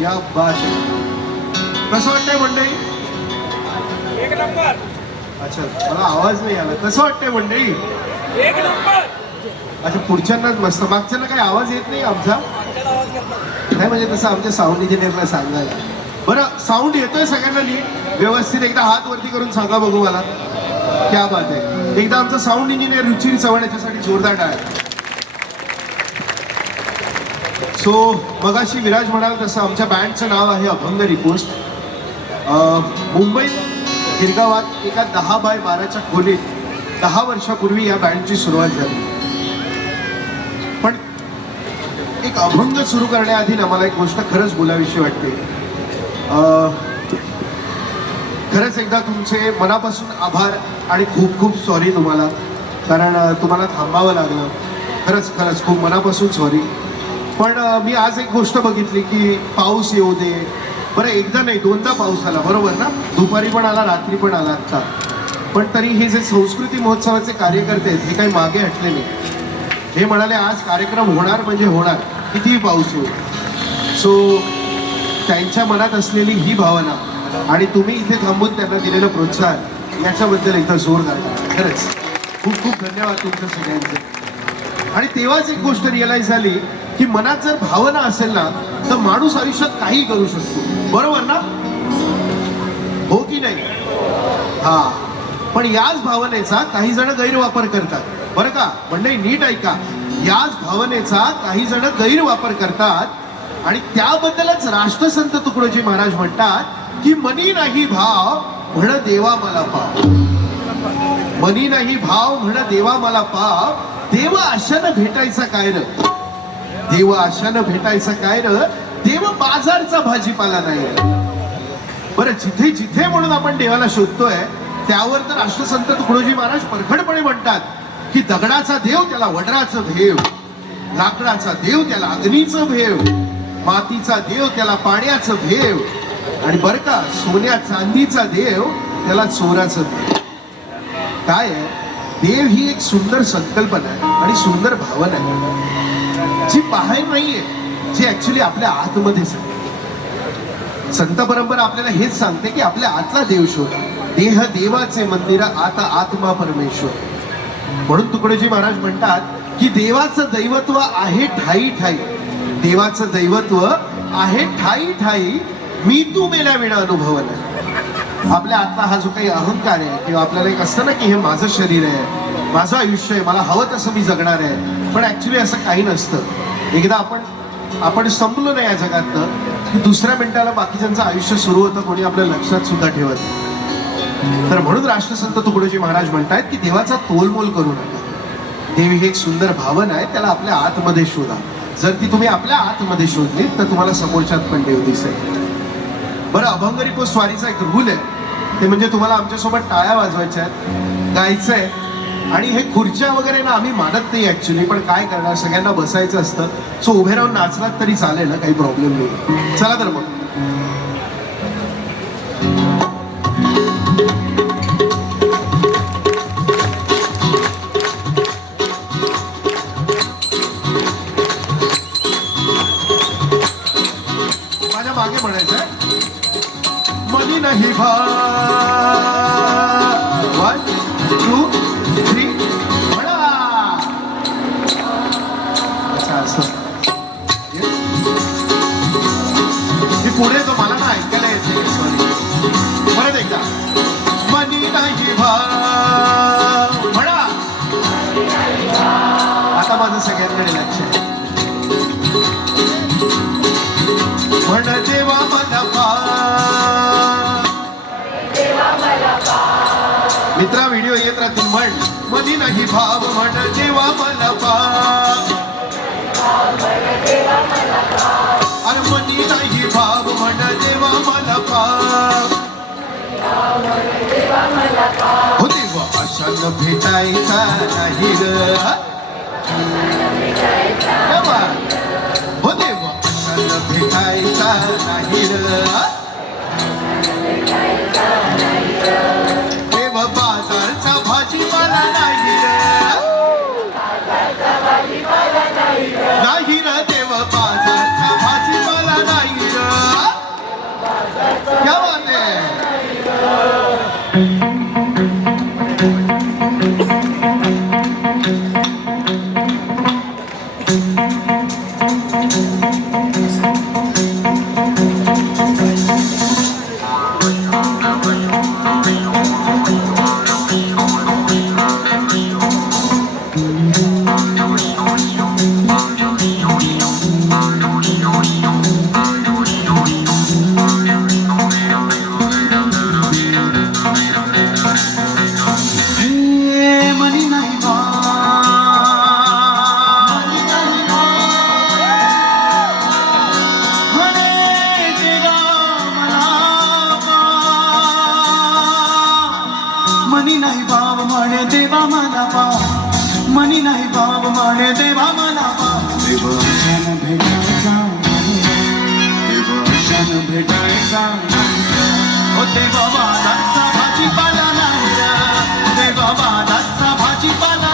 या बात. कसं वाटतंय मंडळी? एक नंबर. अच्छा मला आवाज नाही आला. कसं वाटतंय मंडळी? एक नंबर. अच्छा पुढच्यांनाच मस्त मागच्यांना काही आवाज येत नाही आमचा? नाही. म्हणजे तसं आमच्या साऊंड इंजिनियरला सांगायला. बरं साऊंड येतोय सगळ्यांना नीट. व्यवस्थित एकदा हात वरती करून सांगा बघू मला. क्या बात आहे. एकदा आमचा साऊंड इंजिनियर रुचिर चव्हाण याच्यासाठी जोरदार टाळ सो मगाशी विराज म्हणाल तसं आमच्या बँडचं नाव आहे अभंग रिपोस्ट मुंबईत गिरगावात एका दहा बाय बाराच्या खोलीत दहा वर्षापूर्वी या बँडची सुरुवात झाली. पण एक अभंग सुरू करण्याआधी ना मला एक गोष्ट खरंच बोलावीशी वाटते. खरंच एकदा तुमचे मनापासून आभार आणि खूप खूप सॉरी तुम्हाला. कारण तुम्हाला थांबावं लागलं. खरंच खरंच खूप मनापासून सॉरी पण मी आज एक गोष्ट बघितली की पाऊस येऊ दे. बरं एकदा नाही दोनदा पाऊस आला बरोबर ना? दुपारी पण आला रात्री पण आला आत्ता. पण तरी हे जे संस्कृती महोत्सवाचे कार्यकर्ते आहेत हे काही मागे हटले नाही. हे म्हणाले आज कार्यक्रम होणार म्हणजे होणार. कितीही पाऊस येऊ सो त्यांच्या मनात असलेली ही भावना आणि तुम्ही इथे थांबून त्यांना दिलेलं प्रोत्साहन याच्याबद्दल एकदा जोर झाला खरंच. खूप खूप धन्यवाद तुमच्या सगळ्यांचे. आणि तेव्हाच एक गोष्ट रिअलाइज झाली ही मनात जर भावना असेल ना तर माणूस आयुष्यात काही करू शकतो. बरोबर ना? हो की नाही? हा. पण याच भावनेचा काही जण गैरवापर करतात. बरं का? मंडळी नीट ऐका. याच भावनेचा काही जण गैरवापर करतात आणि त्याबद्दलच राष्ट्रसंत तुकडोजी महाराज म्हणतात की मनी नाही भाव म्हण देवा मला पाव. मनी नाही भाव म्हण देवा मला पाव. देव आशानं भेटायचा काय न देव आशानं भेटायचा काय र? देव बाजारचा भाजीपाला नाही बरं जिथे जिथे म्हणून आपण देवाला शोधतोय त्यावर तर राष्ट्रसंत तुकडोजी महाराज परखडपणे म्हणतात की दगडाचा देव त्याला वडराचं भेव लाकडाचा देव त्याला अग्नीचं भेव मातीचा देव त्याला पाण्याचं भेव आणि बरं का सोन्या चांदीचा देव त्याला चोराचं भेव. काय आहे? देव ही एक सुंदर संकल्पना आहे आणि सुंदर भावना आहे. जी बाहेर नाहीये जी ऍक्च्युली आपल्या आतमध्येच आहे संत परंपरा आपल्याला हेच सांगते की आपल्या आतला देव शोधा. देह देवाचे मंदिर आता आत्मा परमेश्वर. म्हणून तुकडोजी महाराज म्हणतात की देवाचं दैवत्व आहे ठाई ठाई. देवाचं दैवत्व आहे ठाई ठाई. मी तू मेल्या विणा अनुभव आपल्या आतला हा जो काही अहंकार आहे किंवा आपल्याला एक असतं ना की हे माझं शरीर आहे माझं आयुष्य आहे मला हवं तसं मी जगणार आहे. पण ऍक्च्युली असं काही नसतं. एकदा आपण आपण संपलो नाही या जगातनं की दुसऱ्या मिनिटाला बाकीच्यांचं आयुष्य सुरू होतं कोणी आपल्या लक्षात सुद्धा ठेवत नाही. तर म्हणून राष्ट्रसंत तुकडोजी महाराज म्हणतायत की देवाचा तोलमोल करू नका. देव ही एक सुंदर भावना आहे त्याला आपल्या आतमध्ये शोधा. जर ती तुम्ही आपल्या आतमध्ये शोधली तर तुम्हाला समोरच्यात पण देव दिसेल. बरं अभंग रिपोस्ट स्वारीचा एक रूल आहे. ते म्हणजे तुम्हाला आमच्यासोबत टाळ्या वाजवायच्या आहेत. गायचं आहे. आणि हे खुर्च्या वगैरे ना आम्ही मानत नाही ऍक्च्युली पण काय करणार? सगळ्यांना बसायचं असतं. सो उभे राहून नाचलात तरी चालेल ना काही प्रॉब्लेम नाही. चला तर मग. माझ्या मागे म्हणायचं आहे मनी नाही भा पुढे तो मला ना ऐकायला येते परत एकदा. मनी नाही भा म्हणा. आता माझं सगळ्यांकडे लक्ष म्हण देवा मला पा. मित्रा व्हिडिओ येत राहतील. म्हण. मधी नाही भाव. म्हण देवा मला पा. अरे नाही भाव म्हण देवा मला पाव हो देवा अशानं भेटायचा नाही ग. हो देवा अशानं भेटायचा नाही र मनी नाही बाब म्हणे देवा मला पा मनी नाही बाब म्हणे देवा मला पा देवाशन भेटायचा देवाशन भेटायचा ओ देवा वादाचा भाजीपाला नाही. देवा वादाचा भाजीपाला